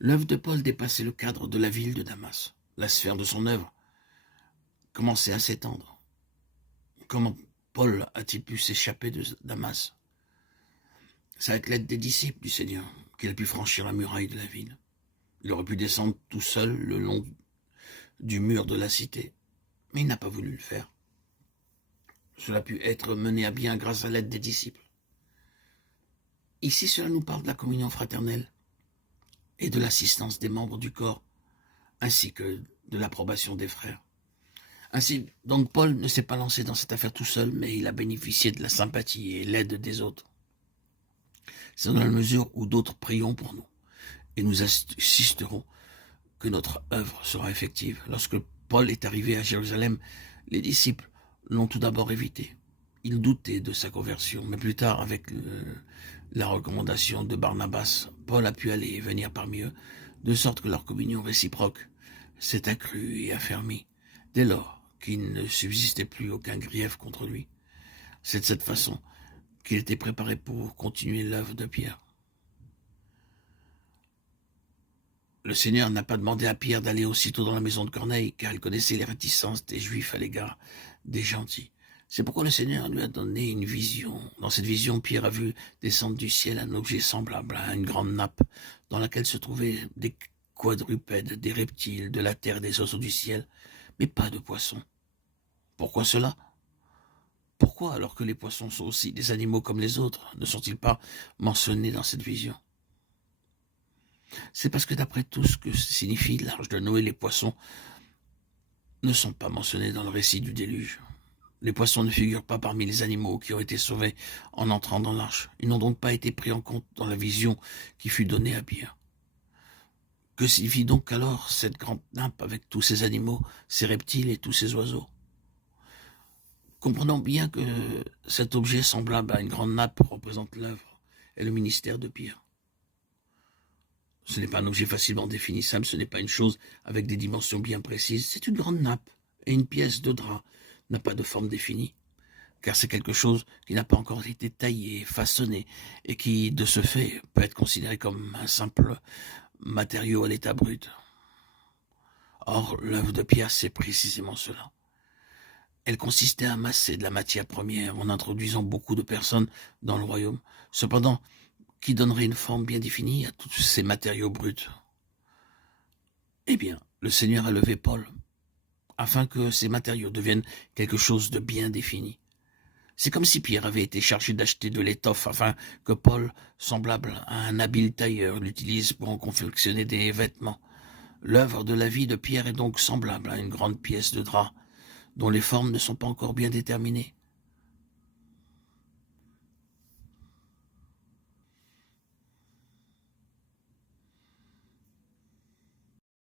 L'œuvre de Paul dépassait le cadre de la ville de Damas. La sphère de son œuvre commençait à s'étendre. Comment Paul a-t-il pu s'échapper de Damas? C'est avec l'aide des disciples du Seigneur qu'il a pu franchir la muraille de la ville. Il aurait pu descendre tout seul le long du mur de la cité, mais il n'a pas voulu le faire. Cela a pu être mené à bien grâce à l'aide des disciples. Ici, cela nous parle de la communion fraternelle et de l'assistance des membres du corps, ainsi que de l'approbation des frères. Ainsi, donc Paul ne s'est pas lancé dans cette affaire tout seul, mais il a bénéficié de la sympathie et l'aide des autres. C'est dans la mesure où d'autres prions pour nous, et nous assisterons que notre œuvre sera effective. Lorsque Paul est arrivé à Jérusalem, les disciples l'ont tout d'abord évité. Ils doutaient de sa conversion, mais plus tard, avec la recommandation de Barnabas, Paul a pu aller et venir parmi eux, de sorte que leur communion réciproque s'est accrue et affermie, dès lors qu'il ne subsistait plus aucun grief contre lui. C'est de cette façon qu'il était préparé pour continuer l'œuvre de Pierre. Le Seigneur n'a pas demandé à Pierre d'aller aussitôt dans la maison de Corneille, car il connaissait les réticences des Juifs à l'égard des gentils. C'est pourquoi le Seigneur lui a donné une vision. Dans cette vision, Pierre a vu descendre du ciel un objet semblable à une grande nappe, dans laquelle se trouvaient des quadrupèdes, des reptiles, de la terre, des oiseaux du ciel, mais pas de poissons. Pourquoi cela? Pourquoi, alors que les poissons sont aussi des animaux comme les autres, ne sont-ils pas mentionnés dans cette vision? C'est parce que d'après tout ce que signifie l'arche de Noé, les poissons ne sont pas mentionnés dans le récit du déluge. Les poissons ne figurent pas parmi les animaux qui ont été sauvés en entrant dans l'arche. Ils n'ont donc pas été pris en compte dans la vision qui fut donnée à Pierre. Que signifie donc alors cette grande nappe avec tous ces animaux, ces reptiles et tous ces oiseaux? Comprenons bien que cet objet semblable à une grande nappe représente l'œuvre et le ministère de Pierre. Ce n'est pas un objet facilement définissable, ce n'est pas une chose avec des dimensions bien précises, c'est une grande nappe et une pièce de drap n'a pas de forme définie, car c'est quelque chose qui n'a pas encore été taillé, façonné, et qui, de ce fait, peut être considéré comme un simple matériau à l'état brut. Or, l'œuvre de Pierre, c'est précisément cela. Elle consistait à amasser de la matière première en introduisant beaucoup de personnes dans le royaume, cependant, qui donnerait une forme bien définie à tous ces matériaux bruts. Eh bien, le Seigneur a levé Paul, afin que ces matériaux deviennent quelque chose de bien défini. C'est comme si Pierre avait été chargé d'acheter de l'étoffe, afin que Paul, semblable à un habile tailleur, l'utilise pour en confectionner des vêtements. L'œuvre de la vie de Pierre est donc semblable à une grande pièce de drap, dont les formes ne sont pas encore bien déterminées.